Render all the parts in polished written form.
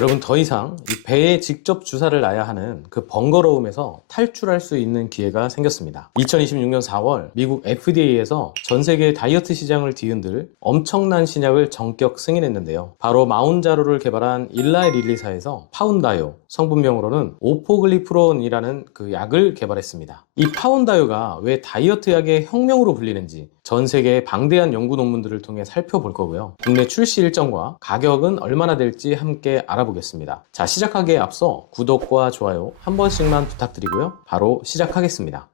여러분 더 이상 이 배에 직접 주사를 놔야 하는 그 번거로움에서 탈출할 수 있는 기회가 생겼습니다. 2026년 4월 미국 FDA에서 전 세계 다이어트 시장을 뒤흔들 엄청난 신약을 전격 승인했는데요. 바로 마운자로를 개발한 일라이 릴리사에서 파운다요, 성분명으로는 오포글리프론이라는 그 약을 개발했습니다. 이 파운다요가 왜 다이어트 약의 혁명으로 불리는지 전 세계의 방대한 연구 논문들을 통해 살펴볼 거고요. 국내 출시 일정과 가격은 얼마나 될지 함께 알아보겠습니다. 자, 시작하기에 앞서 구독과 좋아요 한 번씩만 부탁드리고요. 바로 시작하겠습니다.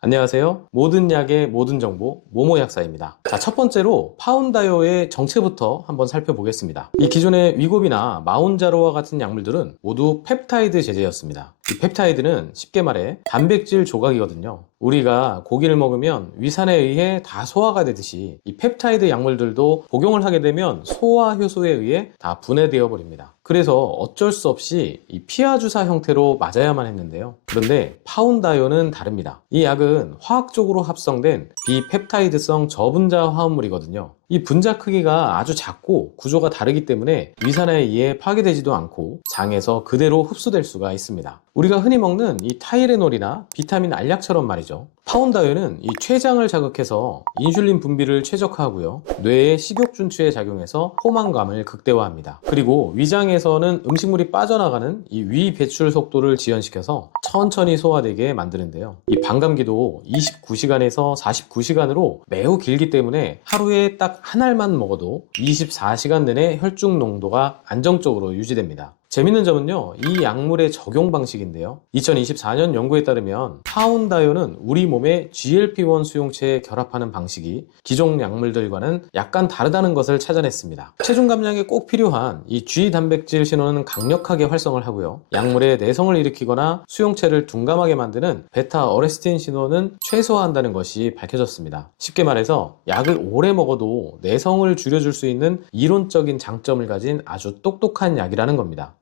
안녕하세요. 모든 약의 모든 정보 모모약사입니다. 자, 첫 번째로 파운다요의 정체부터 한번 살펴보겠습니다. 이 기존의 위고비나 마운자로와 같은 약물들은 모두 펩타이드 제제였습니다. 이 펩타이드는 쉽게 말해 단백질 조각이거든요. 우리가 고기를 먹으면 위산에 의해 다 소화가 되듯이 이 펩타이드 약물들도 복용을 하게 되면 소화 효소에 의해 다 분해되어 버립니다. 그래서 어쩔 수 없이 이 피하 주사 형태로 맞아야만 했는데요. 그런데 파운다요는 다릅니다. 이 약은 화학적으로 합성된 비펩타이드성 저분자 화합물이거든요. 이 분자 크기가 아주 작고 구조가 다르기 때문에 위산에 의해 파괴되지도 않고 장에서 그대로 흡수될 수가 있습니다. 우리가 흔히 먹는 이 타이레놀이나 비타민 알약처럼 말이죠. 파운다요는 이 췌장을 자극해서 인슐린 분비를 최적화하고요. 뇌의 식욕 준취에 작용해서 포만감을 극대화합니다. 그리고 위장에서는 음식물이 빠져나가는 이 위 배출 속도를 지연시켜서 천천히 소화되게 만드는데요. 이 반감기도 29시간에서 49시간으로 매우 길기 때문에 하루에 딱 한 알만 먹어도 24시간 내내 혈중 농도가 안정적으로 유지됩니다. 재밌는 점은요, 이 약물의 적용 방식인데요. 2024년 연구에 따르면 파운다요는 우리 몸의 GLP-1 수용체에 결합하는 방식이 기존 약물들과는 약간 다르다는 것을 찾아냈습니다. 체중 감량에 꼭 필요한 이 G 단백질 신호는 강력하게 활성을 하고요. 약물의 내성을 일으키거나 수용체를 둔감하게 만드는 베타 어레스틴 신호는 최소화한다는 것이 밝혀졌습니다. 쉽게 말해서 약을 오래 먹어도 내성을 줄여줄 수 있는 이론적인 장점을 가진 아주 똑똑한 약이라는 겁니다.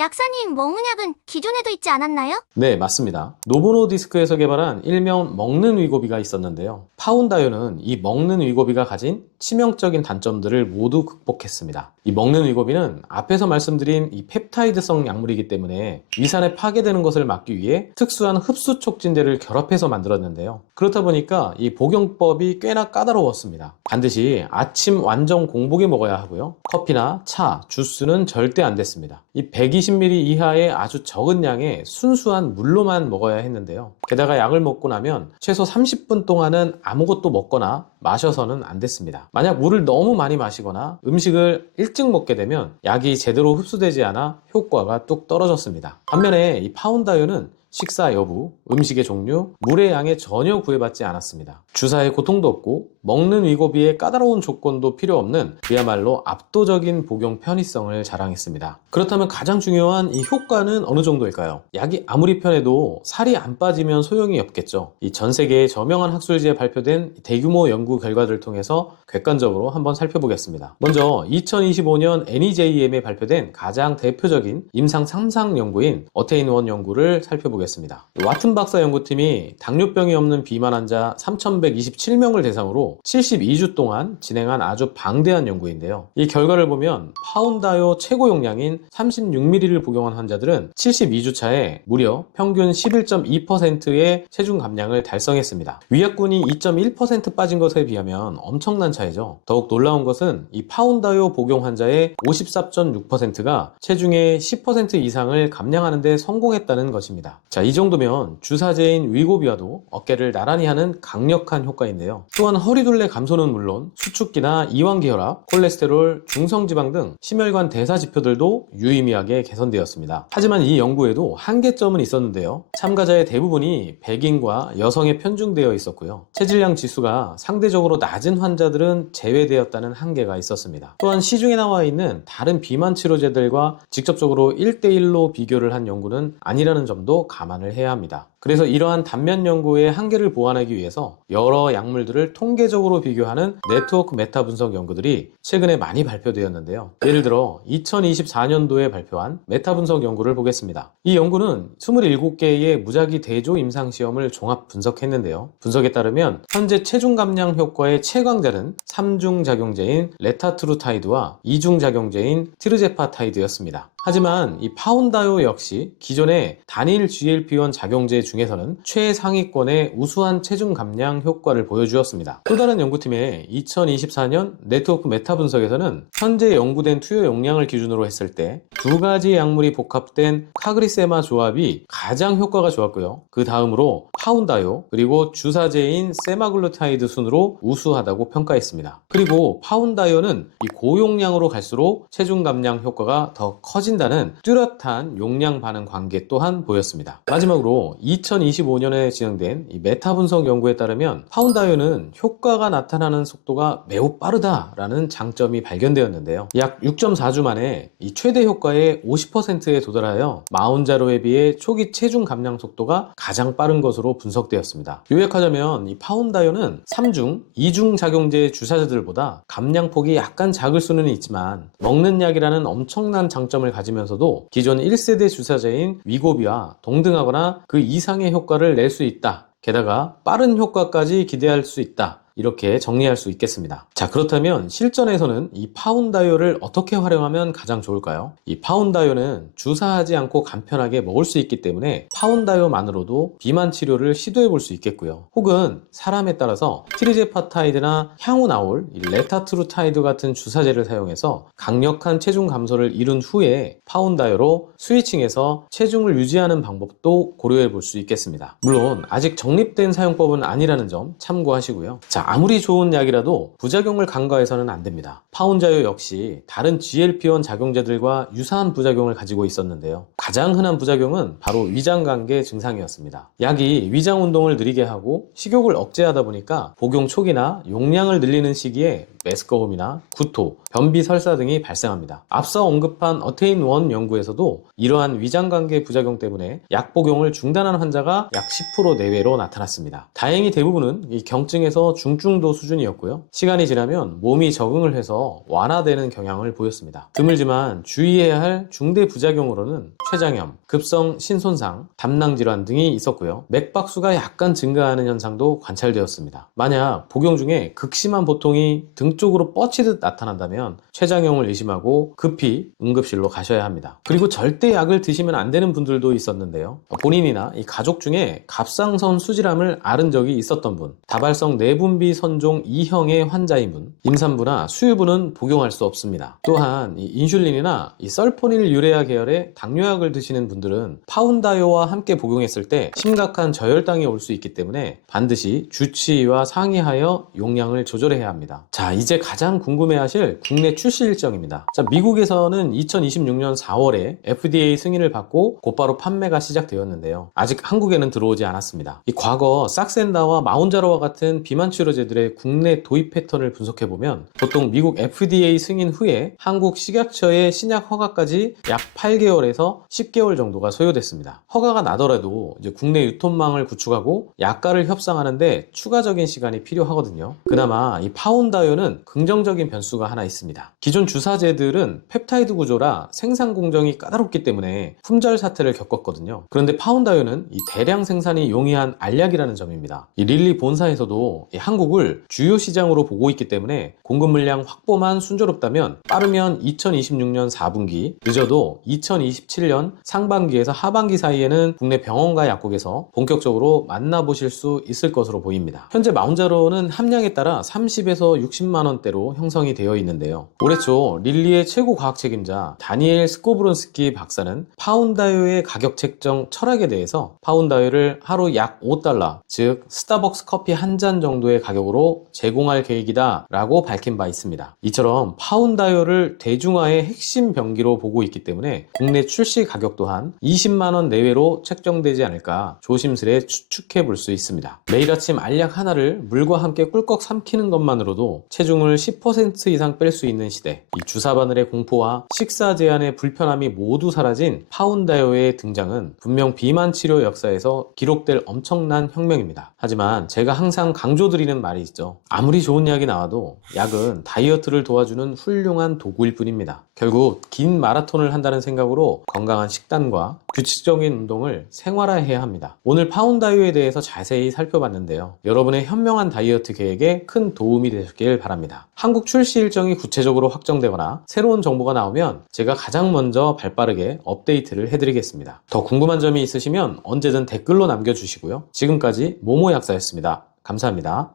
약사님, 먹는 약은 기존에도 있지 않았나요? 네, 맞습니다. 노보노디스크에서 개발한 일명 먹는 위고비가 있었는데요. 파운다요는 이 먹는 위고비가 가진 치명적인 단점들을 모두 극복했습니다. 이 먹는 위고비는 앞에서 말씀드린 이 펩타이드성 약물이기 때문에 위산에 파괴되는 것을 막기 위해 특수한 흡수 촉진제를 결합해서 만들었는데요. 그렇다 보니까 이 복용법이 꽤나 까다로웠습니다. 반드시 아침 완전 공복에 먹어야 하고요. 커피나 차, 주스는 절대 안 됐습니다. 이 120ml 이하의 아주 적은 양의 순수한 물로만 먹어야 했는데요. 게다가 약을 먹고 나면 최소 30분 동안은 아무것도 먹거나 마셔서는 안 됐습니다. 만약 물을 너무 많이 마시거나 음식을 일찍 먹게 되면 약이 제대로 흡수되지 않아 효과가 뚝 떨어졌습니다. 반면에 이 파운다요는 식사 여부, 음식의 종류, 물의 양에 전혀 구애받지 않았습니다. 주사에 고통도 없고 먹는 위고비에 까다로운 조건도 필요 없는 그야말로 압도적인 복용 편의성을 자랑했습니다. 그렇다면 가장 중요한 이 효과는 어느 정도일까요? 약이 아무리 편해도 살이 안 빠지면 소용이 없겠죠. 이 전 세계의 저명한 학술지에 발표된 대규모 연구 결과들을 통해서 객관적으로 한번 살펴보겠습니다. 먼저 2025년 NEJM에 발표된 가장 대표적인 임상 상상 연구인 어테인1 연구를 살펴보겠습니다. 와튼 박사 연구팀이 당뇨병이 없는 비만 환자 3,127명을 대상으로 72주 동안 진행한 아주 방대한 연구인데요. 이 결과를 보면 파운다요 최고 용량인 36ml를 복용한 환자들은 72주 차에 무려 평균 11.2%의 체중 감량을 달성했습니다. 위약군이 2.1% 빠진 것에 비하면 엄청난 차이죠. 더욱 놀라운 것은 이 파운다요 복용 환자의 54.6%가 체중의 10% 이상을 감량하는 데 성공했다는 것입니다. 자, 이 정도면 주사제인 위고비와도 어깨를 나란히 하는 강력한 효과인데요. 또한 허리둘레 감소는 물론 수축기나 이완기혈압, 콜레스테롤, 중성지방 등 심혈관 대사 지표들도 유의미하게 개선되었습니다. 하지만 이 연구에도 한계점은 있었는데요. 참가자의 대부분이 백인과 여성에 편중되어 있었고요. 체질량 지수가 상대적으로 낮은 환자들은 제외되었다는 한계가 있었습니다. 또한 시중에 나와 있는 다른 비만 치료제들과 직접적으로 1대1로 비교를 한 연구는 아니라는 점도 감안을 해야 합니다. 그래서 이러한 단면 연구의 한계를 보완하기 위해서 여러 약물들을 통계적으로 비교하는 네트워크 메타 분석 연구들이 최근에 많이 발표되었는데요. 예를 들어 2024년도에 발표한 메타 분석 연구를 보겠습니다. 이 연구는 27개의 무작위 대조 임상시험을 종합 분석했는데요. 분석에 따르면 현재 체중 감량 효과의 최강자는 3중 작용제인 레타트루타이드와 2중 작용제인 티르제파타이드였습니다. 하지만 이 파운다요 역시 기존의 단일 GLP-1 작용제 중에서는 최상위권의 우수한 체중 감량 효과를 보여주었습니다. 또 다른 연구팀의 2024년 네트워크 메타 분석에서는 현재 연구된 투여 용량을 기준으로 했을 때 두 가지 약물이 복합된 카그리세마 조합이 가장 효과가 좋았고요. 그 다음으로 파운다요 그리고 주사제인 세마글루타이드 순으로 우수하다고 평가했습니다. 그리고 파운다요는 이 고용량으로 갈수록 체중 감량 효과가 더 커진다는 뚜렷한 용량 반응 관계 또한 보였습니다. 마지막으로 2025년에 진행된 이 메타 분석 연구에 따르면 파운다요는 효과가 나타나는 속도가 매우 빠르다라는 장점이 발견되었는데요. 약 6.4주 만에 이 최대 효과의 50%에 도달하여 마운자로에 비해 초기 체중 감량 속도가 가장 빠른 것으로 분석되었습니다. 요약하자면 이 파운다요는 3중, 2중 작용제 주사제들보다 감량폭이 약간 작을 수는 있지만 먹는 약이라는 엄청난 장점을 가지면서도 기존 1세대 주사제인 위고비와 동등하거나 그 이상의 효과를 낼 수 있다. 게다가 빠른 효과까지 기대할 수 있다. 이렇게 정리할 수 있겠습니다. 자, 그렇다면 실전에서는 이 파운다요를 어떻게 활용하면 가장 좋을까요? 이 파운다요는 주사하지 않고 간편하게 먹을 수 있기 때문에 파운다요만으로도 비만 치료를 시도해 볼 수 있겠고요. 혹은 사람에 따라서 티르제파타이드나 향후 나올 이 레타트루타이드 같은 주사제를 사용해서 강력한 체중 감소를 이룬 후에 파운다요로 스위칭해서 체중을 유지하는 방법도 고려해 볼 수 있겠습니다. 물론 아직 정립된 사용법은 아니라는 점 참고하시고요. 자, 아무리 좋은 약이라도 부작용을 간과해서는 안 됩니다. 파운자요 역시 다른 GLP-1 작용제들과 유사한 부작용을 가지고 있었는데요. 가장 흔한 부작용은 바로 위장관계 증상이었습니다. 약이 위장 운동을 느리게 하고 식욕을 억제하다 보니까 복용 초기나 용량을 늘리는 시기에 메스꺼움이나 구토, 변비 설사 등이 발생합니다. 앞서 언급한 어테인1 연구에서도 이러한 위장관계 부작용 때문에 약 복용을 중단한 환자가 약 10% 내외로 나타났습니다. 다행히 대부분은 이 경증에서 중증도 수준이었고요. 시간이 지나면 몸이 적응을 해서 완화되는 경향을 보였습니다. 드물지만 주의해야 할 중대 부작용으로는 췌장염, 급성 신손상, 담낭질환 등이 있었고요. 맥박수가 약간 증가하는 현상도 관찰되었습니다. 만약 복용 중에 극심한 보통이 등 쪽으로 뻗치듯 나타난다면 췌장염을 의심하고 급히 응급실로 가셔야 합니다. 그리고 절대 약을 드시면 안 되는 분들도 있었는데요. 본인이나 이 가족 중에 갑상선 수질암을 앓은 적이 있었던 분, 다발성 내분비 선종 2형의 환자인 분, 임산부나 수유부는 복용할 수 없습니다. 또한 이 인슐린이나 이 설포닐 유레아 계열의 당뇨약을 드시는 분들은 파운다요와 함께 복용했을 때 심각한 저혈당이 올 수 있기 때문에 반드시 주치의와 상의하여 용량을 조절해야 합니다. 자, 이제 가장 궁금해하실 국내 출시 일정입니다. 자, 미국에서는 2026년 4월에 FDA 승인을 받고 곧바로 판매가 시작되었는데요. 아직 한국에는 들어오지 않았습니다. 이 과거 삭센다와 마운자로와 같은 비만 치료제들의 국내 도입 패턴을 분석해보면 보통 미국 FDA 승인 후에 한국 식약처의 신약 허가까지 약 8개월에서 10개월 정도가 소요됐습니다. 허가가 나더라도 이제 국내 유통망을 구축하고 약가를 협상하는데 추가적인 시간이 필요하거든요. 그나마 이 파운다요는 긍정적인 변수가 하나 있습니다. 기존 주사제들은 펩타이드 구조라 생산 공정이 까다롭기 때문에 품절 사태를 겪었거든요. 그런데 파운다요는 이 대량 생산이 용이한 알약이라는 점입니다. 이 릴리 본사에서도 이 한국을 주요 시장으로 보고 있기 때문에 공급 물량 확보만 순조롭다면 빠르면 2026년 4분기, 늦어도 2027년 상반기에서 하반기 사이에는 국내 병원과 약국에서 본격적으로 만나보실 수 있을 것으로 보입니다. 현재 마운자로는 함량에 따라 30에서 60만 원대로 형성이 되어 있는데요. 올해 초 릴리의 최고 과학 책임자 다니엘 스코브론스키 박사는 파운다요의 가격 책정 철학에 대해서 파운다요를 하루 약 $5, 즉 스타벅스 커피 한 잔 정도의 가격으로 제공할 계획이다 라고 밝힌 바 있습니다. 이처럼 파운다요를 대중화의 핵심 병기로 보고 있기 때문에 국내 출시 가격 또한 20만 원 내외로 책정되지 않을까 조심스레 추측해 볼 수 있습니다. 매일 아침 알약 하나를 물과 함께 꿀꺽 삼키는 것만으로도 체중 체중을 10% 이상 뺄 수 있는 시대, 이 주사 바늘의 공포와 식사 제한의 불편함이 모두 사라진 파운다이어의 등장은 분명 비만 치료 역사에서 기록될 엄청난 혁명입니다. 하지만 제가 항상 강조드리는 말이 있죠. 아무리 좋은 약이 나와도 약은 다이어트를 도와주는 훌륭한 도구일 뿐입니다. 결국 긴 마라톤을 한다는 생각으로 건강한 식단과 규칙적인 운동을 생활화해야 합니다. 오늘 파운다이어에 대해서 자세히 살펴봤는데요. 여러분의 현명한 다이어트 계획에 큰 도움이 되셨길 바랍니다. 한국 출시 일정이 구체적으로 확정되거나 새로운 정보가 나오면 제가 가장 먼저 발빠르게 업데이트를 해드리겠습니다. 더 궁금한 점이 있으시면 언제든 댓글로 남겨주시고요. 지금까지 모모 약사였습니다. 감사합니다.